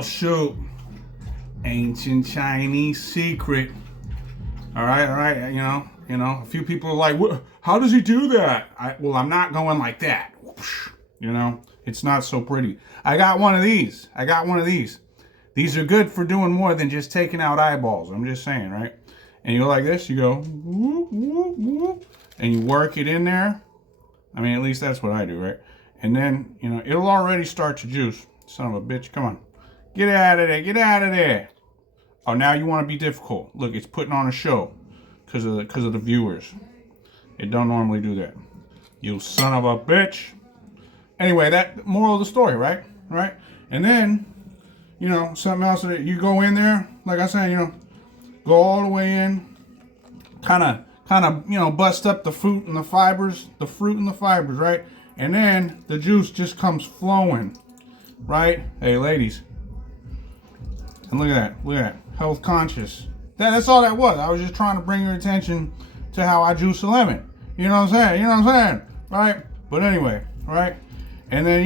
Oh shoot. Ancient Chinese secret. All right. A few people are like, what? How does he do that? Well, I'm not going like that. It's not so pretty. I got one of these. These are good for doing more than just taking out eyeballs. I'm just saying, right? And you go like this. You go, whoop, whoop, whoop, and you work it in there. I mean, at least that's what I do, right? And then, it'll already start to juice. Son of a bitch, come on. Get out of there. Oh, now you want to be difficult. Look, it's putting on a show because of the viewers. It don't normally do that. You son of a bitch. Anyway, that moral of the story, right? Right? And then, something else that you go in there, like I said, go all the way in, kind of, bust up the fruit and the fibers, right? And then the juice just comes flowing, right? Hey, ladies. And look at that, health conscious. That's all that was. I was just trying to bring your attention to how I juice a lemon. You know what I'm saying? Right? But anyway, right? And then,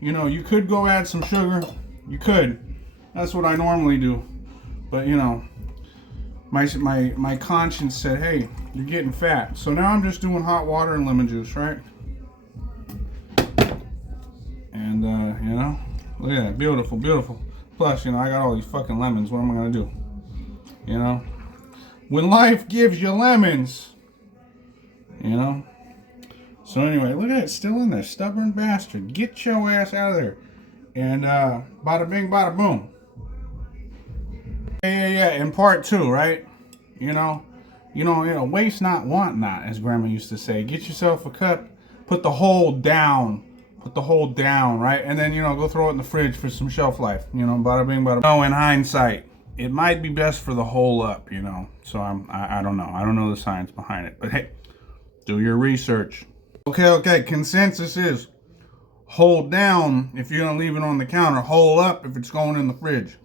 you could go add some sugar. You could. That's what I normally do. But, my conscience said, hey, you're getting fat. So now I'm just doing hot water and lemon juice, right? And, look at that. Beautiful, beautiful. Plus, I got all these fucking lemons. What am I going to do? When life gives you lemons, So anyway, look at it. Still in there. Stubborn bastard. Get your ass out of there. And, bada bing, bada boom. Yeah. In part 2, right? Waste not, want not, as Grandma used to say. Get yourself a cup. Put the whole down. Right? And then, go throw it in the fridge for some shelf life. Bada bing, bada boom. No, in hindsight, it might be best for the whole up, So I don't know. I don't know the science behind it. But hey, do your research. Okay. Consensus is hold down if you're going to leave it on the counter. Hold up if it's going in the fridge.